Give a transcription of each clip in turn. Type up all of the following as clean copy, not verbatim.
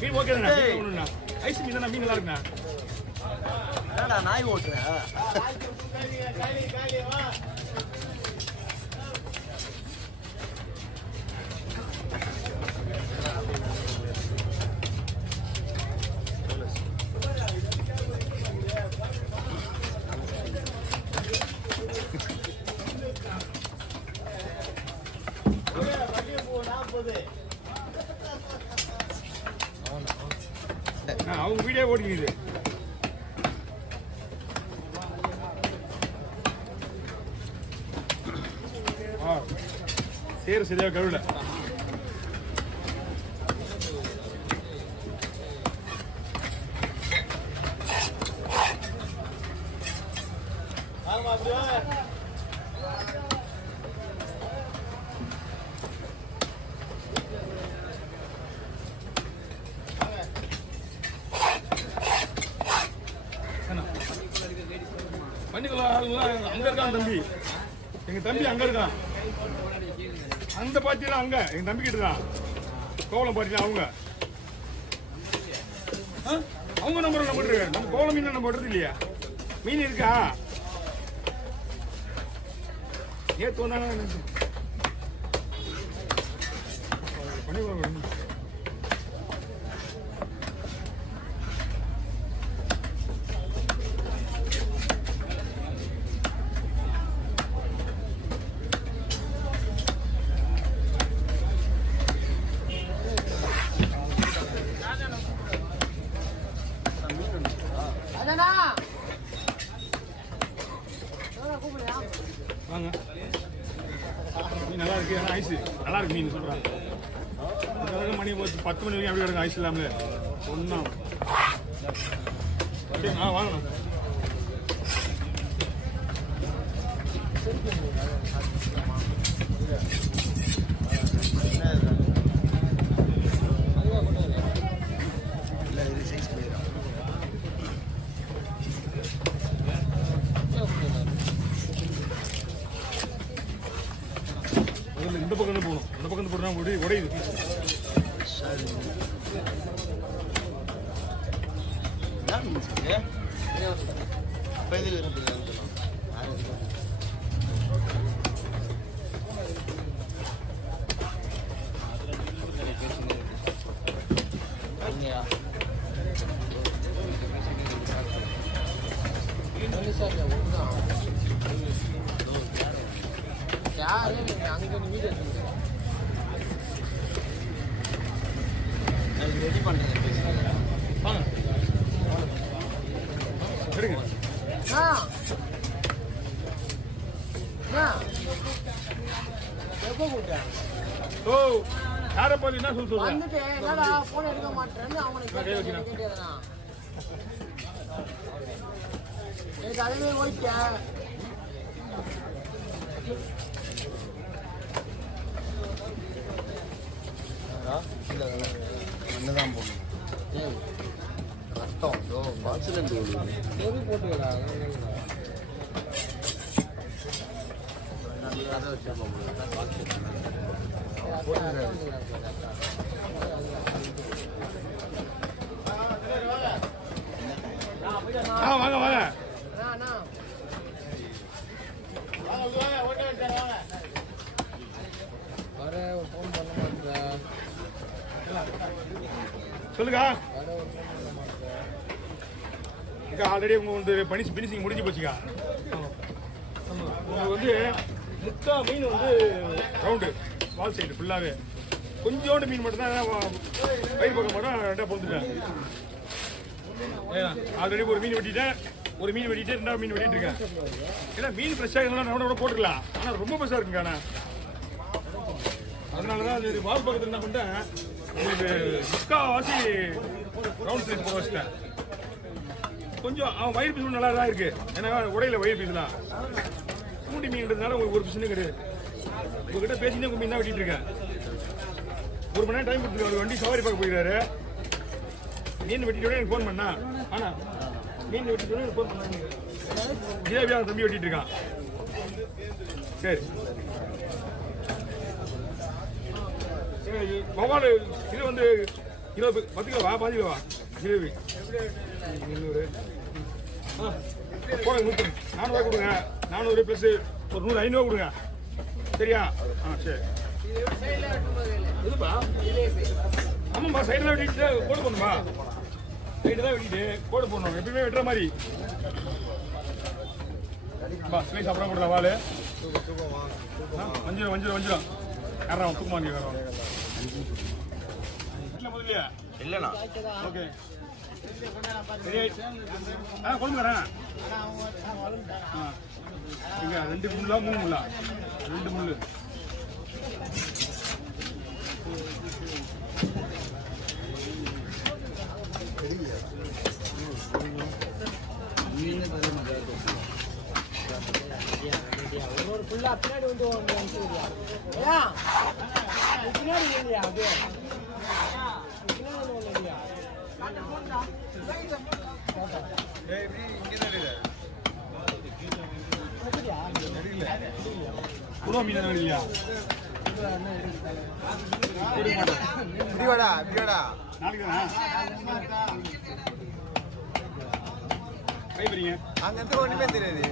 மீன் okay தானே? Ice மீன் தானே? மீன் நல்லா இருக்குண்ணா. என்னடா நாய் ஓட்டுற? அவங்க வீடியோ ஓடிக்குது. சேரு சரியா கழுவில. பண்ணிக்கலாம். அங்க இருக்கான் தம்பி, எங்க தம்பி அங்க இருக்கான். அந்த பாட்டியெல்லாம் அங்க எங்க தம்பி கிட்ட தான். கோவலம் பாட்டிலாம் அவங்க நம்பர் நம்ம இருக்கு. நம்ம கோவலம் மீன் நம்ம விடுறது இல்லையா? மீன் இருக்கா? ஏத்து வந்தாங்க பண்ணிக்கலாம். வாங்க, மீன் நல்லா இருக்கு. ஆனால் ஐஸ் நல்லா இருக்கு மீன் சொல்கிறாங்க. மணி 10 மணி வரைக்கும் அப்படி கிடக்கும் ஐஸ் இல்லாமல் ஒன்றா. வாங்கண்ணா. இந்த பக்கம் போகணும். இந்த பக்கம் போட்டா உடையுது. ரெடி பண்றேன். ஓ யார போய் என்ன சொல்ல சொல்ற? வந்துட்டு என்னடா போன் எடுக்க மாட்டேன்னு அவனுக்கு கேட்டேனா? ஏய் அதுவே ஓகே. மண்ணுதான் போடணும். ரத்தம் பாக்ஸில் போட்டுக்கடா. அதை வச்சிருப்போம். வாங்க வாங்க. சொல்லுங்க. ஆல்ரெடி உங்க வந்து பினிஷிங் முடிஞ்சு போச்சுக்கா. உங்களுக்கு வந்து முக்கா மீன் வந்து ரவுண்டு வால் சைடு ஃபுல்லாகவே. கொஞ்சோண்டு மீன் மட்டும் தான் வயிறு பக்கம் மட்டும் ரெண்டாக பொறுத்துட்டேன். ஆல்ரெடி ஒரு மீன் வெட்டிட்டேன், ஒரு மீன் வெட்டிட்டு ரெண்டாவது மீன் வெட்டிட்டு இருக்கேன். ஏன்னா மீன் ஃப்ரெஷ்ஷாக இருந்தாலும் ரவுண்டோட போட்டுக்கலாம். ஆனால் ரொம்ப பெருசாக இருக்குங்க. ஆனால் அதனால தான் அது வால் பக்கத்தில் என்ன பண்ணிட்டேன், உங்களுக்கு முக்கால்வாசி ரவுண்ட் சைஸ் போட வச்சுட்டேன். கொஞ்சம் அவன் வயிறு பீஸ் நல்லா தான் இருக்கு. ஏன்னா உடையில வயிறு பீஸ்லாம் பூண்டி மீன்றதுனால உங்களுக்கு ஒரு பிரச்சனை கிடையாது. உங்ககிட்ட பேசினே உங்க மீன் தான் வெட்டிட்டு இருக்கேன். 1 மணி நேரம் டைம் கொடுத்துருக்காரு. வண்டி சவாரி பார்க்க போயிடுறாரு. மீன் வெட்டிட்டு எனக்கு ஃபோன் பண்ணா. ஆனா மீன் வெட்டிட்டு எனக்கு ஃபோன் பண்ணாங்க. ஜிலேபியா தம்பி வெட்டிட்டு இருக்கான். சரி வவால் இது வந்து 20 10 கிலோவா 15 கிலோவா ஜிலேபி 200 போடுங்க 100 400 கொடுங்க 400 ப்ளஸ் ஒரு 100 500 கொடுங்க சரியா சரி எதுப்பா ஆமாம்ப்பா சைடில் வெட்டிட்டு கோடு போடணுமா சைடு தான் வெட்டிட்டு கோடு போடணும் எப்பயுமே வெட்டுற மாதிரி ஸ்லைஸ் அப்புறம் போடுற வாள் வஞ்சிரம் யாரா தூக்கமா நீ வேற முதல்லையா இல்லைண்ணா ஓகே கொண்டு வரேன் இங்க 2 முள்ளா 3 முள்ளா 2 முள்ளு ஒரு ஃபுல்லா பின்னாடி வந்து பின்னாடி இல்லையா அப்படியே குளோ மீன் இல்லையா நாளைக்கு கைப்பறீங்க அங்க இருந்து ஒண்ணுமே தெரியாது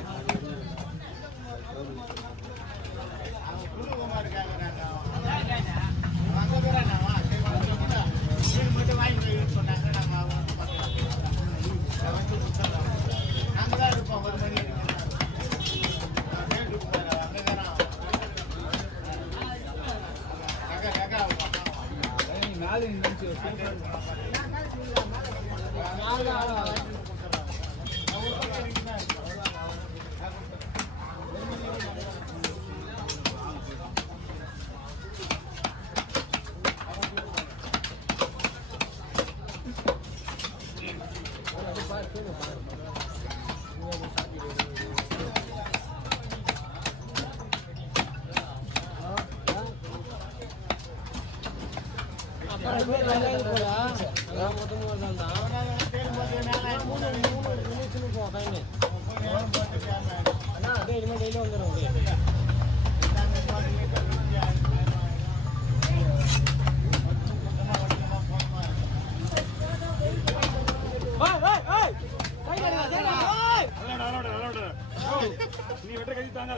நீ வெட்ட கை தாங்க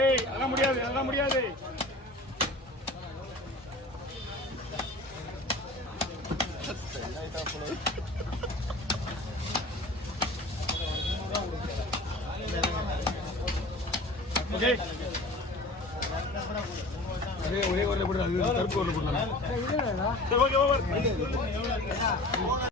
ஏய் அதெல்லாம் முடியாது ஓகே ஒரே ஒரு போட்டு கருப்பு ஒரு போட்டு சரி ஓகே ஓவர்